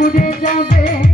ঘুরে যাবে।